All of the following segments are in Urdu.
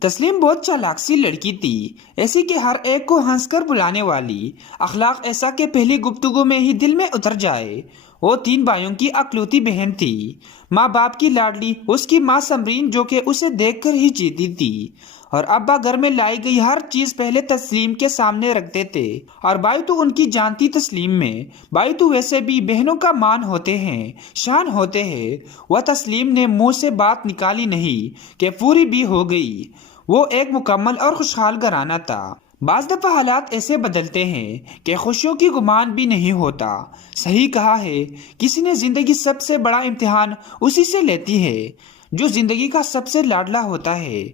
تسلیم بہت چالاک سی لڑکی تھی، ایسی کہ ہر ایک کو ہنس کر بلانے والی، اخلاق ایسا کہ پہلی گفتگو میں ہی دل میں اتر جائے۔ وہ 3 بھائیوں کی اکلوتی بہن تھی، ماں باپ کی لاڈلی اس کی ماں سمرین جو کہ اسے دیکھ کر ہی جیتی تھی، اور ابا گھر میں لائی گئی ہر چیز پہلے تسلیم کے سامنے رکھتے تھے، اور بھائی تو ان کی جان تھی تسلیم میں۔ بھائی تو ویسے بھی بہنوں کا مان ہوتے ہیں، شان ہوتے ہیں۔ وہ تسلیم نے منہ سے بات نکالی نہیں کہ پوری بھی ہو گئی۔ وہ ایک مکمل اور خوشحال گھرانہ تھا۔ بعض دفعہ حالات ایسے بدلتے ہیں کہ خوشیوں کی گمان بھی نہیں ہوتا۔ صحیح کہا ہے کسی نے، زندگی سب سے بڑا امتحان اسی سے لیتی ہے جو زندگی کا سب سے لاڈلا ہوتا ہے۔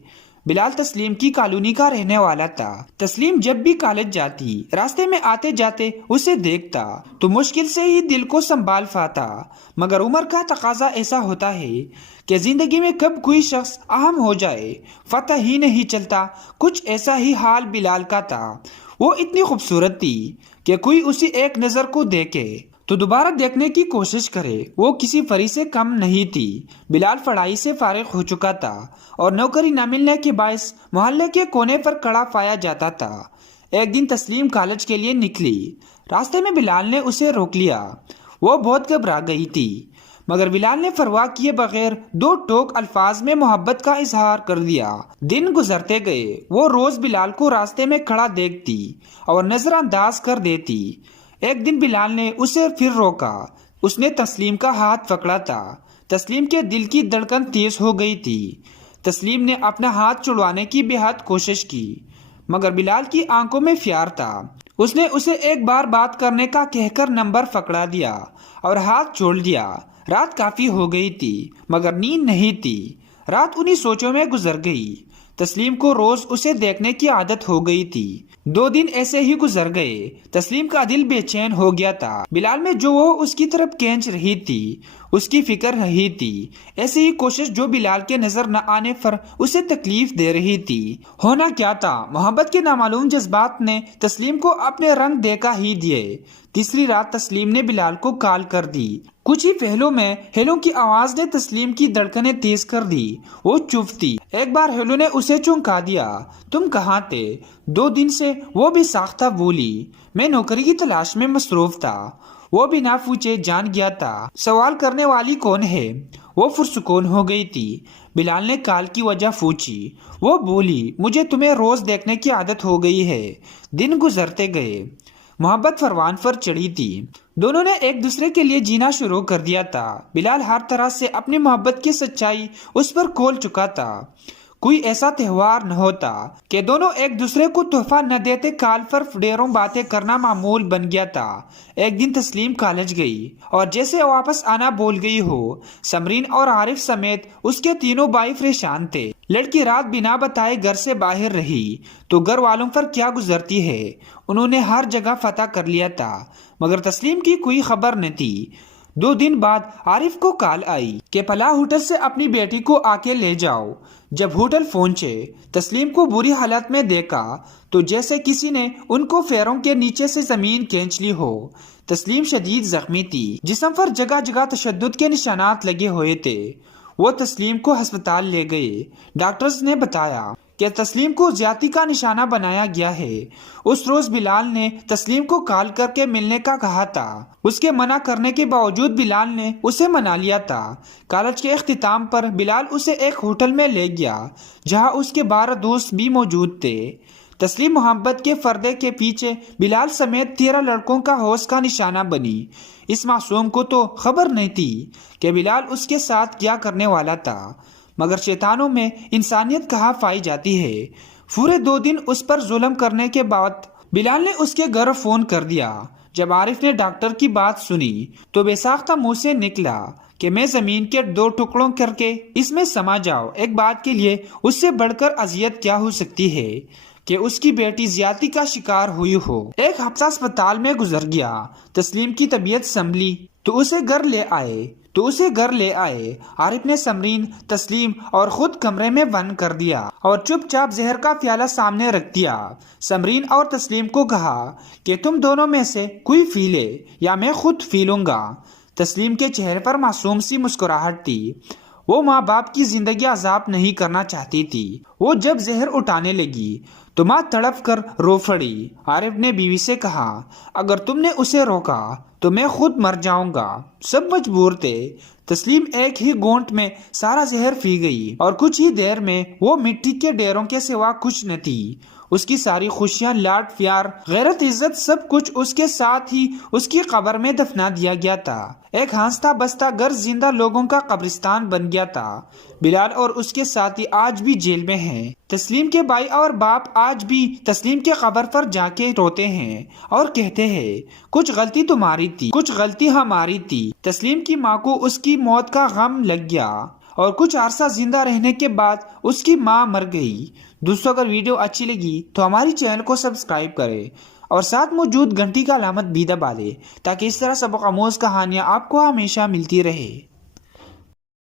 بلال تسلیم کی کالونی کا رہنے والا تھا۔ تسلیم جب بھی کالج جاتی، راستے میں آتے جاتے اسے دیکھتا تو مشکل سے ہی دل کو سنبھال پاتا، مگر عمر کا تقاضا ایسا ہوتا ہے کہ زندگی میں کب کوئی شخص اہم ہو جائے پتہ ہی نہیں چلتا۔ کچھ ایسا ہی حال بلال کا تھا۔ وہ اتنی خوبصورت تھی کہ کوئی اسی ایک نظر کو دیکھے تو دوبارہ دیکھنے کی کوشش کرے۔ وہ کسی پری سے کم نہیں تھی۔ بلال پڑھائی سے فارغ ہو چکا تھا اور نوکری نہ ملنے کے باعث محلے کے کونے پر کڑا پایا جاتا تھا۔ ایک دن تسلیم کالج کے لیے نکلی، راستے میں بلال نے اسے روک لیا۔ وہ بہت گھبرا گئی تھی، مگر بلال نے پرواہ کیے بغیر 2 ٹوک الفاظ میں محبت کا اظہار کر دیا۔ دن گزرتے گئے، وہ روز بلال کو راستے میں کھڑا دیکھتی اور نظر انداز کر دیتی۔ ایک دن بلال نے اسے پھر روکا۔ اس نے تسلیم کا ہاتھ پکڑا تھا۔ تسلیم کے دل کی دھڑکن تیز ہو گئی تھی۔ تسلیم نے اپنا ہاتھ چھڑوانے کی بے حد کوشش کی، مگر بلال کی آنکھوں میں پیار تھا۔ اس نے اسے ایک بار بات کرنے کا کہہ کر نمبر پکڑا دیا اور ہاتھ چھوڑ دیا۔ رات کافی ہو گئی تھی، مگر نیند نہیں تھی۔ رات انہی سوچوں میں گزر گئی۔ تسلیم کو روز اسے دیکھنے کی عادت ہو گئی تھی۔ 2 دن ایسے ہی گزر گئے۔ تسلیم کا دل بے چین ہو گیا تھا۔ بلال میں جو وہ اس کی طرف کھینچ رہی تھی، اس کی فکر رہی تھی، ایسی ہی کوشش جو بلال کے نظر نہ آنے پر اسے تکلیف دے رہی تھی۔ ہونا کیا تھا؟ محبت کے نامعلوم جذبات نے تسلیم کو اپنے رنگ دیکھا ہی دیے۔ تیسری رات تسلیم نے بلال کو کال کر دی۔ کچھ ہی پہلوں میں ہیلو کی آواز نے تسلیم کی دھڑکنیں تیز کر دی۔ وہ چپ تھی۔ ایک بار ہیلو نے اسے چونکا دیا۔ تم کہاں تھے؟ 2 دن سے، وہ بھی ساختہ بولی۔ میں نوکری کی تلاش میں مصروف تھا۔ وہ بنا پوچھے جان گیا تھا سوال کرنے والی کون ہے۔ وہ پرسکون ہو گئی تھی۔ بلال نے کال کی وجہ پوچھی۔ وہ بولی، مجھے تمہیں روز دیکھنے کی عادت ہو گئی ہے۔ دن گزرتے گئے۔ محبت پروان پر چڑھی تھی۔ دونوں نے ایک دوسرے کے لیے جینا شروع کر دیا تھا۔ بلال ہر طرح سے اپنی محبت کی سچائی اس پر کھول چکا تھا۔ کوئی ایسا تہوار نہ ہوتا کہ دونوں ایک دوسرے کو تحفہ نہ دیتے۔ کال پر ڈھیروں باتیں کرنا معمول بن گیا تھا۔ ایک دن تسلیم کالج گئی اور جیسے واپس آنا بھول گئی ہو۔ سمرین اور عارف سمیت اس کے 3 بھائی پریشان تھے۔ لڑکی رات بنا بتائے گھر سے باہر رہی تو گھر والوں پر کیا گزرتی ہے۔ انہوں نے ہر جگہ فتح کر لیا تھا، مگر تسلیم کی کوئی خبر نہ تھی۔ 2 دن بعد عارف کو کال آئی کہ فلاں ہوٹل سے اپنی بیٹی کو آ کے لے جاؤ۔ جب ہوٹل پہنچے، تسلیم کو بری حالت میں دیکھا تو جیسے کسی نے ان کو پیروں کے نیچے سے زمین کھینچ لی ہو۔ تسلیم شدید زخمی تھی، جسم پر جگہ جگہ تشدد کے نشانات لگے ہوئے تھے۔ وہ تسلیم کو ہسپتال لے گئے۔ ڈاکٹرز نے بتایا کہ تسلیم کو زیادتی کا نشانہ بنایا گیا ہے۔ اس روز بلال نے تسلیم کو کال کر کے ملنے کا کہا تھا۔ اس کے منع کرنے کے باوجود بلال نے اسے منا لیا تھا۔ کالج کے اختتام پر بلال اسے ایک ہوٹل میں لے گیا جہاں اس کے 12 دوست بھی موجود تھے۔ تسلیم محبت کے پردے کے پیچھے بلال سمیت 13 لڑکوں کا ہوش کا نشانہ بنی۔ اس معصوم کو تو خبر نہیں تھی کہ بلال اس کے ساتھ کیا کرنے والا تھا، مگر شیطانوں میں انسانیت کہاں پائی جاتی ہے۔ پورے 2 دن اس پر ظلم کرنے کے بعد بلال نے اس کے گھر فون کر دیا۔ جب عارف نے ڈاکٹر کی بات سنی تو بے ساختہ منہ سے نکلا کہ میں زمین کے 2 ٹکڑوں کر کے اس میں سما جاؤ۔ ایک بات کے لیے اس سے بڑھ کر اذیت کیا ہو سکتی ہے کہ اس کی بیٹی زیادتی کا شکار ہوئی ہو۔ 1 ہفتہ اسپتال میں گزر گیا۔ تسلیم کی طبیعت سنبھلی تو اسے گھر لے آئے۔ عارف نے سمرین، تسلیم اور خود کمرے میں بند کر دیا اور چپ چاپ زہر کا پیالہ سامنے رکھ دیا۔ سمرین اور تسلیم کو کہا کہ تم دونوں میں سے کوئی پی لے یا میں خود پی لوں گا۔ تسلیم کے چہرے پر معصوم سی مسکراہٹ تھی۔ وہ ماں باپ کی زندگی عذاب نہیں کرنا چاہتی تھی۔ وہ جب زہر اٹھانے لگی تو ماں تڑپ کر رو پڑی۔ عارف نے بیوی سے کہا، اگر تم نے اسے روکا تو میں خود مر جاؤں گا۔ سب مجبور تھے۔ تسلیم ایک ہی گھونٹ میں سارا زہر پی گئی اور کچھ ہی دیر میں وہ مٹی کے ڈھیروں کے سوا کچھ نہ تھی۔ اس کی ساری خوشیاں، لاڈ پیار، غیرت، عزت، سب کچھ اس کے ساتھ ہی اس کی قبر میں دفنا دیا گیا تھا۔ ایک ہنستا بستا گھر زندہ لوگوں کا قبرستان بن گیا تھا۔ بلال اور اس کے ساتھی آج بھی جیل میں ہیں۔ تسلیم کے بھائی اور باپ آج بھی تسلیم کے قبر پر جا کے روتے ہیں اور کہتے ہیں، کچھ غلطی تمہاری تھی، کچھ غلطی ہماری تھی۔ تسلیم کی ماں کو اس کی موت کا غم لگ گیا اور کچھ عرصہ زندہ رہنے کے بعد اس کی ماں مر گئی۔ دوستو، اگر ویڈیو اچھی لگی تو ہماری چینل کو سبسکرائب کریں اور ساتھ موجود گھنٹی کا علامت بھی دبا دیں تاکہ اس طرح سبق آموز کہانیاں آپ کو ہمیشہ ملتی رہے۔